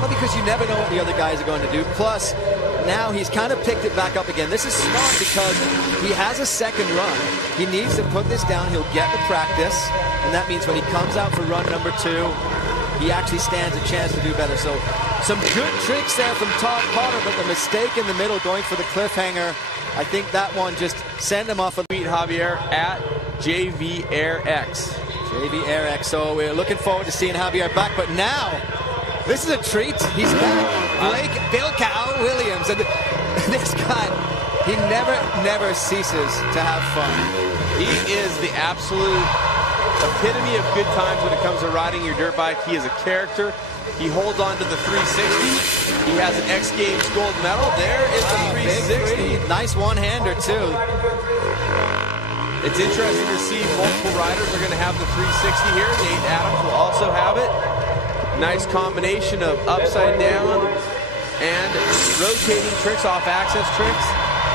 Well, because you never know what the other guys are going to do. Plus, now he's kind of picked it back up again. This is smart because he has a second run. He needs to put this down. He'll get the practice, and that means when he comes out for run number 2, he actually stands a chance to do better. So some good tricks there from Todd Potter, but the mistake in the middle going for the cliffhanger, I think that one just sent him off. Tweet Javier at JVAirX. JVAirX. So we're looking forward to seeing Javier back, but now this is a treat. He's back. Blake Bilkow Williams. And this guy, he never ceases to have fun. He is the absolute epitome of good times when it comes to riding your dirt bike. He is a character. He holds on to the 360. He has an X Games gold medal. There is the 360. Nice one-hander, too. It's interesting to see multiple riders are going to have the 360 here. Nate Adams will also have it. Nice combination of upside down and rotating tricks, off access tricks,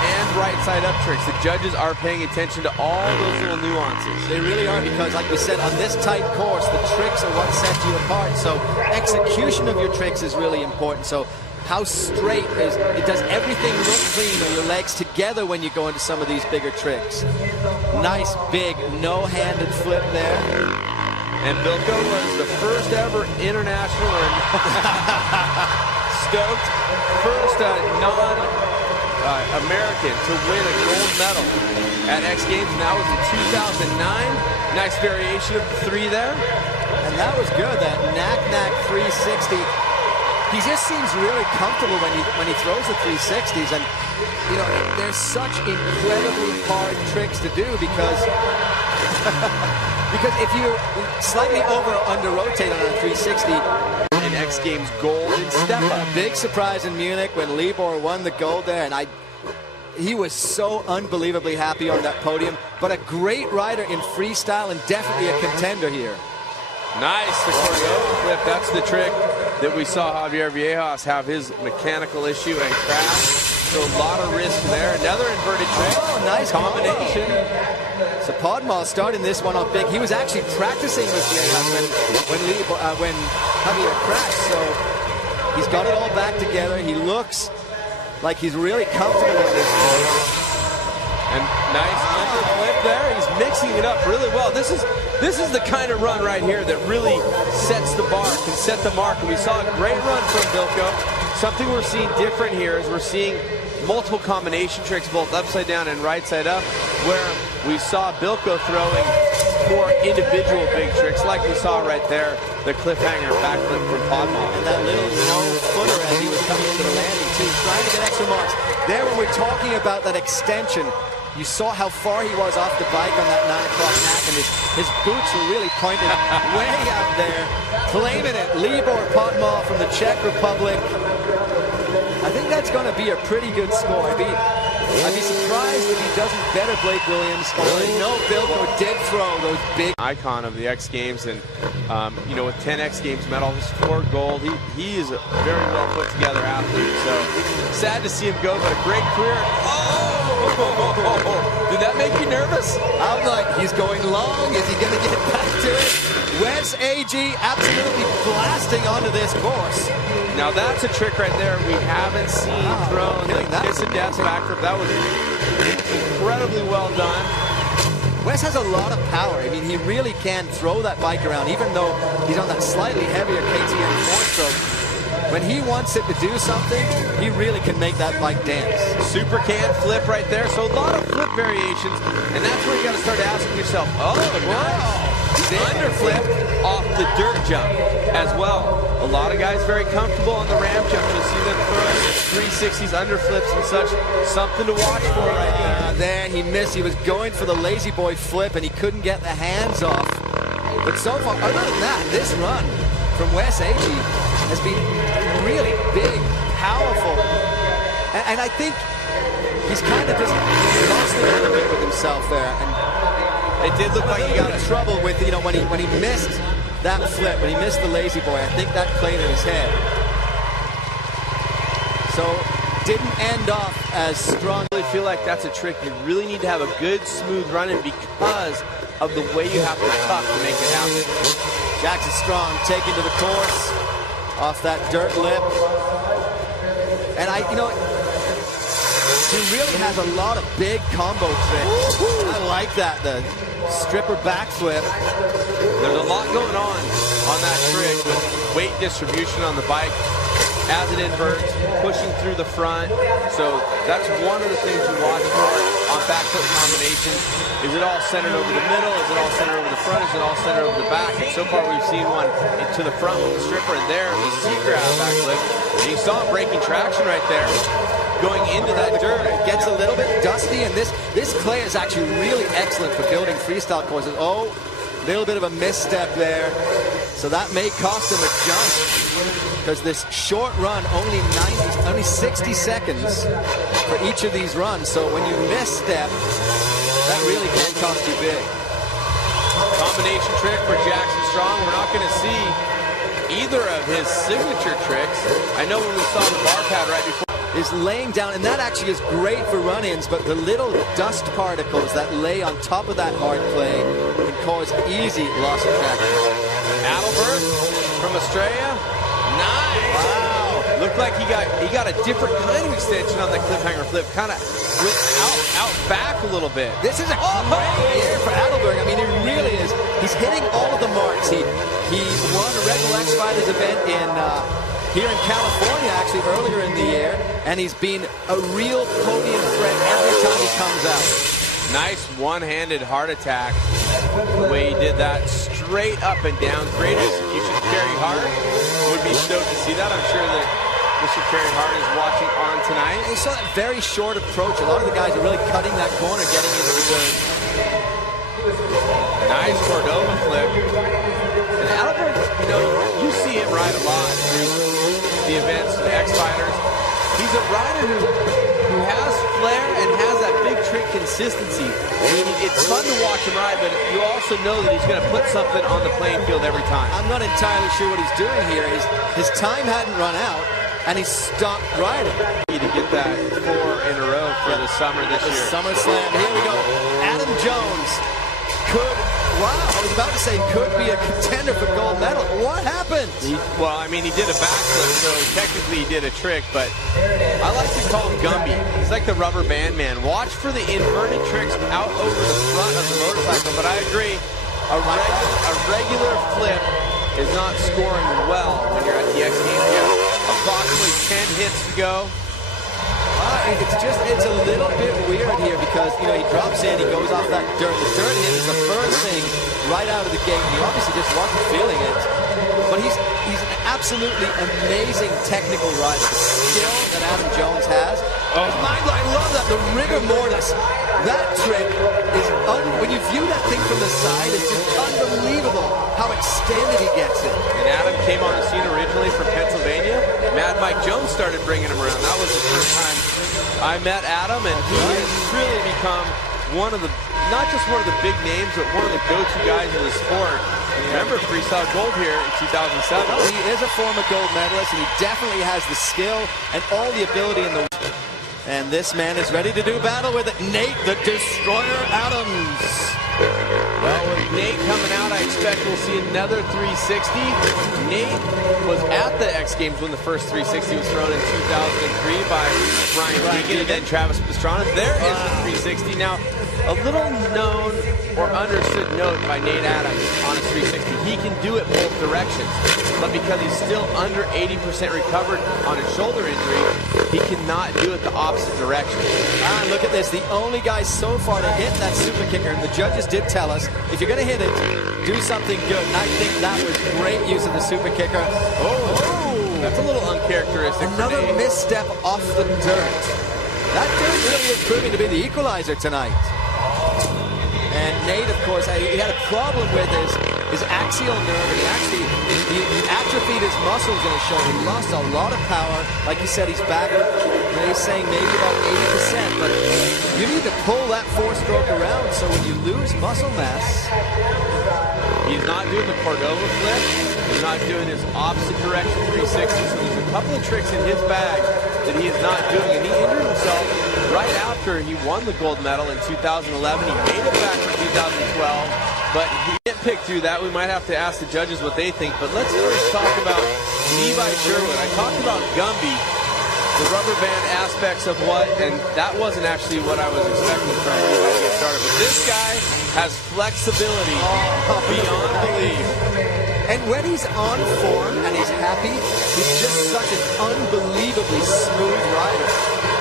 and right side up tricks. The judges are paying attention to all those little nuances. They really are, because like we said, on this tight course, the tricks are what set you apart. So execution of your tricks is really important. So how straight is it? Does everything look clean? Are your legs together when you go into some of these bigger tricks? Nice big no-handed flip there. And Bilko was the first ever international or stoked first non-American to win a gold medal at X Games, and that was in 2009. Nice variation of the 3 there. And that was good, that knack 360. He just seems really comfortable when he throws the 360s, and you know, they're such incredibly hard tricks to do because because if you slightly over or under rotate on a 360, in X Games gold in step up. Big surprise in Munich when Libor won the gold there, and he was so unbelievably happy on that podium. But a great rider in freestyle and definitely a contender here. Nice flip. That's the trick that we saw Javier Viejas have his mechanical issue and crash. So a lot of risk there. Another inverted trick. Oh, nice combination. So Podmal starting this one off big. He was actually practicing with Viejas when Javier crashed. So he's got it all back together. He looks like he's really comfortable with this course. And nice under flip there. He's mixing it up really well. This is the kind of run right here that really sets the bar, can set the mark. And we saw a great run from Bilko. Something we're seeing different here is we're seeing multiple combination tricks, both upside down and right side up, where we saw Bilko throwing 4 individual big tricks, like we saw right there, the cliffhanger backflip from Podmal. And that little no-footer as he was coming into the landing, too, trying to get extra marks. There, when we're talking about that extension, you saw how far he was off the bike on that 9 o'clock knack, and his boots were really pointed way out there. Claiming it, Libor Podmal from the Czech Republic. I think that's going to be a pretty good score. I'd be surprised if he doesn't better Blake Williams. Although no, Bilko did throw those big. Icon of the X Games, and you know, with 10 X Games medals, 4 gold, he is a very well put together athlete. So sad to see him go, but a great career. Oh! Did that make you nervous? I'm like, he's going long. Is he going to get back to it? Wes Agee absolutely blasting onto this course. Now that's a trick right there we haven't seen thrown. Like kiss and death backflip. That was incredibly well done. Wes has a lot of power. I mean, he really can throw that bike around, even though he's on that slightly heavier KTM 4-stroke. When he wants it to do something, he really can make that bike dance. Super can flip right there. So a lot of flip variations, and that's where you got to start asking yourself, oh, wow. He's underflipped off the dirt jump as well. A lot of guys very comfortable on the ramp jump. You'll see them throw 360s, underflips and such. Something to watch for right there. There he missed. He was going for the lazy boy flip, and he couldn't get the hands off. But so far, other than that, this run from Wes Agee has been really big, powerful. And I think he's kind of just lost it a little bit with himself there. And it did look like he got in trouble with, you know, when he missed that flip, when he missed the lazy boy. I think that played in his head. So didn't end off as strong. I really feel like that's a trick you really need to have a good, smooth run in because of the way you have to tuck to make it happen. Jackson Strong taken to the course. off that dirt lip. And you know, he really has a lot of big combo tricks. I like that, the stripper backflip. There's a lot going on that trick with weight distribution on the bike as it inverts, pushing through the front. So that's one of the things you watch for on backflip combinations. Is it all centered over the middle? Is it all centered over the front? Is it all centered over the back? And so far we've seen one to the front with the stripper, and there the C-grab backflip. And you saw him breaking traction right there, going into that dirt. It gets a little bit dusty, and this clay is actually really excellent for building freestyle courses. Oh, a little bit of a misstep there. So that may cost him a jump, because this short run, only 60 seconds for each of these runs. So when you misstep, that really can cost you big. Combination trick for Jackson Strong. We're not going to see either of his signature tricks. I know when we saw the bar pad right before, is laying down, and that actually is great for run-ins, but the little dust particles that lay on top of that hard clay can cause easy loss of traction. Adalbert from Australia. Nice. Wow. Looked like he got a different kind of extension on that cliffhanger flip. Kind of went out back a little bit. This is a great year for Adalbert. I mean, it really is. He's hitting all of the marks. He won a Red Bull X Fighters event here in California, actually, earlier in the year, and he's been a real podium threat every time he comes out. Nice one-handed heart attack. The way he did that, straight up and down. Great execution. Carey Hart would be stoked to see that. I'm sure that Mr. Carey Hart is watching on tonight. And you saw that very short approach. A lot of the guys are really cutting that corner, getting into the dirt. Nice Cordova flip. And Adalbert, you know, you see him ride a lot through the events, the X Fighters. He's a rider who has flair and has that big trick consistency. I mean, it's fun to watch him ride, but you also know that he's going to put something on the playing field every time. I'm not entirely sure what he's doing here. His time hadn't run out, and he stopped riding. To get that 4 in a row for the summer this year. SummerSlam. Here we go. Adam Jones could, wow, I was about to say could be a contender for gold medal. What happened? Well, I mean, he did a backflip, so technically he did a trick, but I like to call him Gumby. He's like the rubber band man. Watch for the inverted tricks out over the front of the motorcycle, but I agree, a regular flip is not scoring well when you're at the X Games. You have approximately 10 hits to go. It's a little bit weird here because, you know, he drops in, he goes off that dirt. The dirt hit is the first thing right out of the gate. He obviously just wasn't feeling it. But he's an absolutely amazing technical rider. The skill that Adam Jones has. Oh, I love that. The rigor mortis. That trick is, when you view that thing from the side, it's just unbelievable how extended he gets it. And Adam came on the scene originally from Pennsylvania. Mad Mike Jones started bringing him around. That was the first time I met Adam, and he has really become one of the, not just one of the big names, but one of the go-to guys in the sport. Remember Freestyle Gold here in 2007. He is a former gold medalist, and he definitely has the skill and all the ability in the... And this man is ready to do battle with it. Nate the Destroyer Adams. Well, with Nate coming out, I expect we'll see another 360. Nate was at the X Games when the first 360 was thrown in 2003 by Brian Keegan and then Travis Pastrana. There is the 360. Now, a little known or understood note by Nate Adams on his 360. He can do it both directions, but because he's still under 80% recovered on his shoulder injury, he cannot do it the opposite direction. Look at this. The only guy so far to hit that super kicker, and the judges did tell us, if you're going to hit it, do something good. And I think that was great use of the super kicker. Oh, that's a little uncharacteristic. Another misstep off the dirt. That dirt really is proving to be the equalizer tonight. And Nate, of course, he had a problem with his axial nerve, and he atrophied his muscles in his shoulder. He lost a lot of power. Like you said, he's back. He's saying maybe about 80%, but you need to pull that 4-stroke around, so when you lose muscle mass... He's not doing the Cordova flip. He's not doing his opposite direction 360. So there's a couple of tricks in his bag that he is not doing. And he injured himself right after he won the gold medal in 2011. He made it back in 2012, but he didn't pick through that. We might have to ask the judges what they think. But let's first talk about Levi Sherwood. I talked about Gumby, the rubber band aspects of what, and that wasn't actually what I was expecting from Levi to get started. But this guy has flexibility beyond belief. And when he's on form and he's happy, he's just such an unbelievably smooth rider.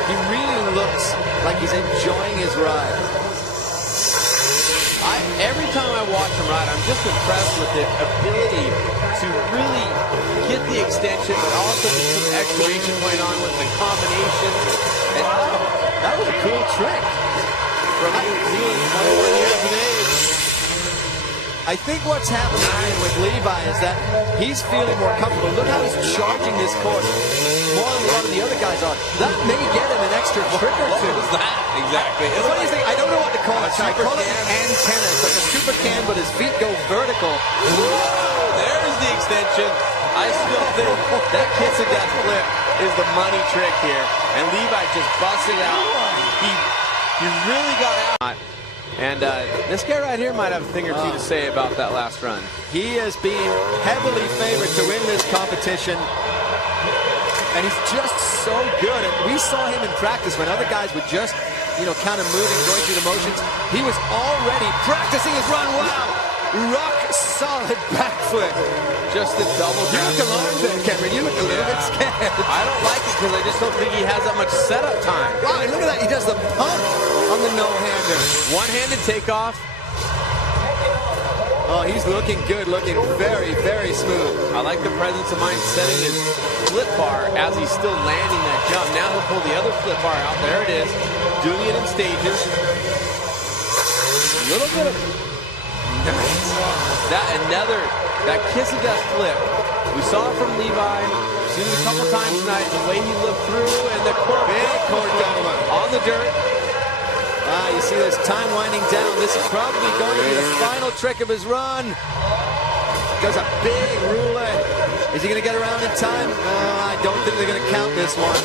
He really looks like he's enjoying his ride. Every time I watch him ride, I'm just impressed with the ability to really get the extension, but also get some exclamation point on with the combination. And that was a cool trick. From New Zealand, 21 years of age. I think what's happening here with Levi is that he's feeling more comfortable. Look how he's charging this course more than a lot of the other guys are. That may get him an extra trick or two. What was that? Exactly. It's funny thing, I don't know what to call it. I call it an antenna. It's like a super can, but his feet go vertical. There's the extension. I still think that kiss of death flip is the money trick here. And Levi just busting out. He really got out. And this guy right here might have a thing or two to say about that last run. He is being heavily favored to win this competition. And he's just so good. And we saw him in practice when other guys would just, kind of moving, going through the motions. He was already practicing his run. Wow! Rock solid back flip. Just a double You look alarmed there, Cameron. You look a little bit scared. I don't like it because I just don't think he has that much setup time. Wow, and look at that. He does the pump on the no-hander. One-handed takeoff. Oh, he's looking good, looking very, very smooth. I like the presence of mind setting his flip bar as he's still landing that jump. Now he'll pull the other flip bar out. There it is. Doing it in stages. A little bit of... Nice. That kiss of death flip. We saw it from Levi. Seen it a couple times tonight. The way he looked through and the big Cordova on the dirt. You see this time winding down. This is probably going to be the final trick of his run. Does a big roulette. Is he going to get around in time? I don't think they're going to count this one.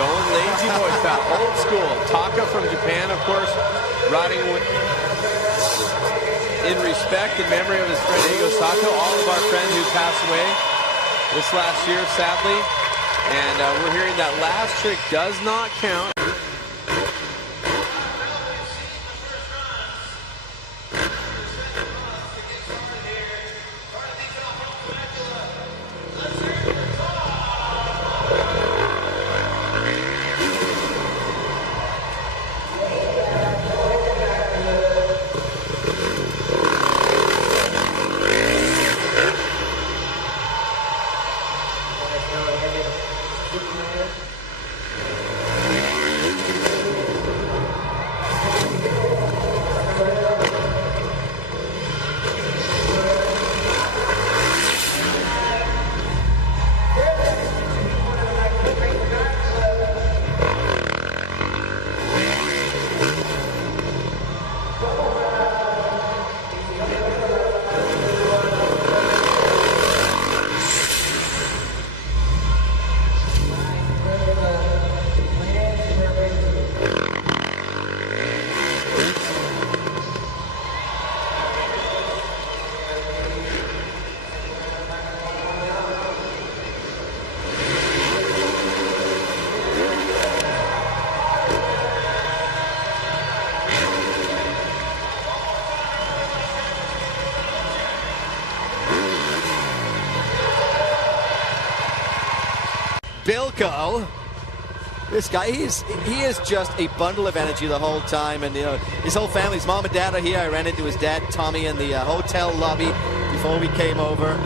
Going lazy boy style, old school. Taka from Japan, of course, riding in respect and memory of his friend Eigo Sato, all of our friends who passed away this last year, sadly. And we're hearing that last trick does not count. Bilko, this guy, he is just a bundle of energy the whole time. And, his whole family, his mom and dad are here. I ran into his dad, Tommy, in the hotel lobby before we came over.